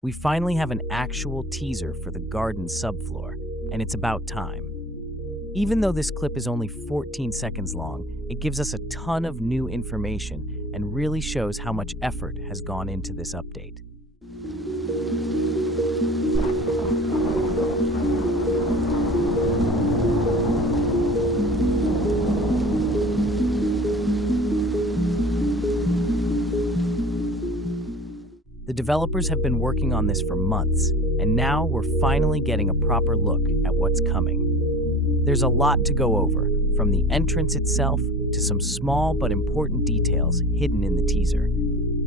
We finally have an actual teaser for the Garden Subfloor, and it's about time. Even though this clip is only 14 seconds long, it gives us a ton of new information and really shows how much effort has gone into this update. The developers have been working on this for months, and now we're finally getting a proper look at what's coming. There's a lot to go over, from the entrance itself to some small but important details hidden in the teaser.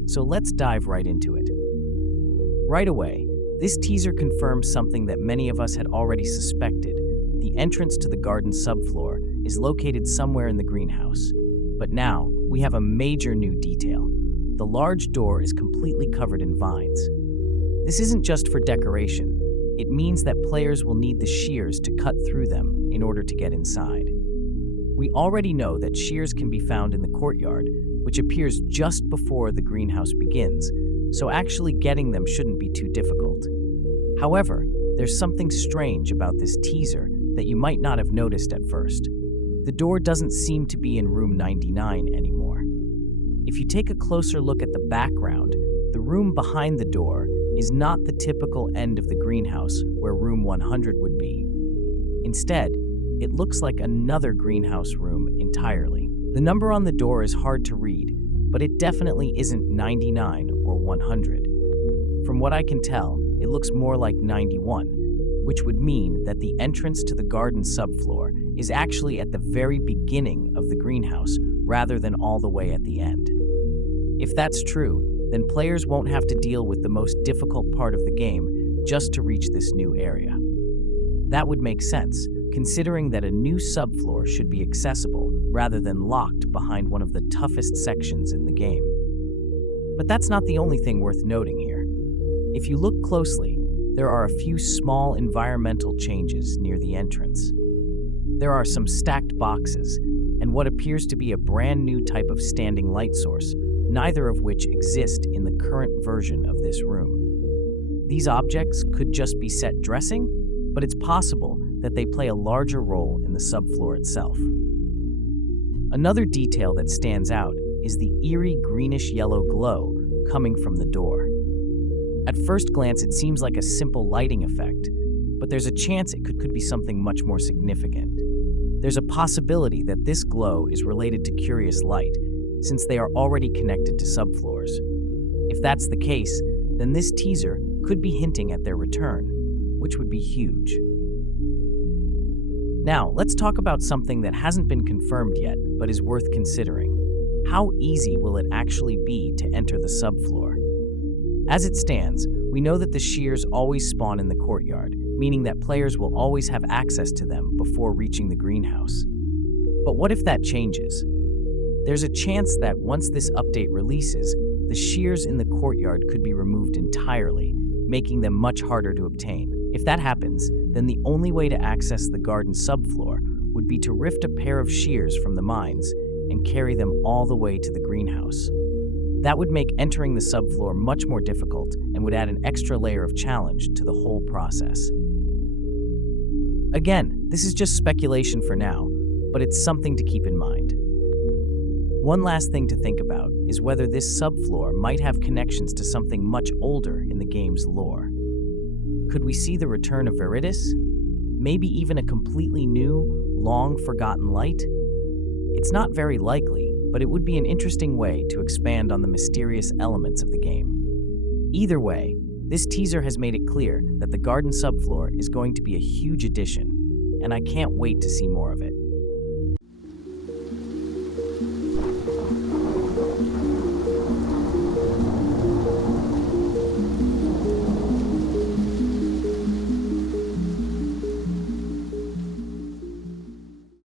So let's dive right into it. Right away, this teaser confirms something that many of us had already suspected. The entrance to the garden subfloor is located somewhere in the greenhouse. But now, we have a major new detail. The large door is completely covered in vines. This isn't just for decoration. It means that players will need the shears to cut through them in order to get inside. We already know that shears can be found in the courtyard, which appears just before the greenhouse begins, so actually getting them shouldn't be too difficult. However, there's something strange about this teaser that you might not have noticed at first. The door doesn't seem to be in room 99 anymore. If you take a closer look at the background, the room behind the door is not the typical end of the greenhouse where room 100 would be. Instead, it looks like another greenhouse room entirely. The number on the door is hard to read, but it definitely isn't 99 or 100. From what I can tell, it looks more like 91, which would mean that the entrance to the garden subfloor is actually at the very beginning of the greenhouse rather than all the way at the end. If that's true, then players won't have to deal with the most difficult part of the game just to reach this new area. That would make sense, considering that a new subfloor should be accessible rather than locked behind one of the toughest sections in the game. But that's not the only thing worth noting here. If you look closely, there are a few small environmental changes near the entrance. There are some stacked boxes and what appears to be a brand new type of standing light source, neither of which exist in the current version of this room. These objects could just be set dressing, but it's possible that they play a larger role in the subfloor itself. Another detail that stands out is the eerie greenish-yellow glow coming from the door. At first glance, it seems like a simple lighting effect, but there's a chance it could be something much more significant. There's a possibility that this glow is related to curious light, since they are already connected to subfloors. If that's the case, then this teaser could be hinting at their return, which would be huge. Now, let's talk about something that hasn't been confirmed yet, but is worth considering. How easy will it actually be to enter the subfloor? As it stands, we know that the shears always spawn in the courtyard, meaning that players will always have access to them before reaching the greenhouse. But what if that changes? There's a chance that once this update releases, the shears in the courtyard could be removed entirely, making them much harder to obtain. If that happens, then the only way to access the garden subfloor would be to rift a pair of shears from the mines and carry them all the way to the greenhouse. That would make entering the subfloor much more difficult and would add an extra layer of challenge to the whole process. Again, this is just speculation for now, but it's something to keep in mind. One last thing to think about is whether this subfloor might have connections to something much older in the game's lore. Could we see the return of Veridis? Maybe even a completely new, long-forgotten light? It's not very likely, but it would be an interesting way to expand on the mysterious elements of the game. Either way, this teaser has made it clear that the garden subfloor is going to be a huge addition, and I can't wait to see more of it.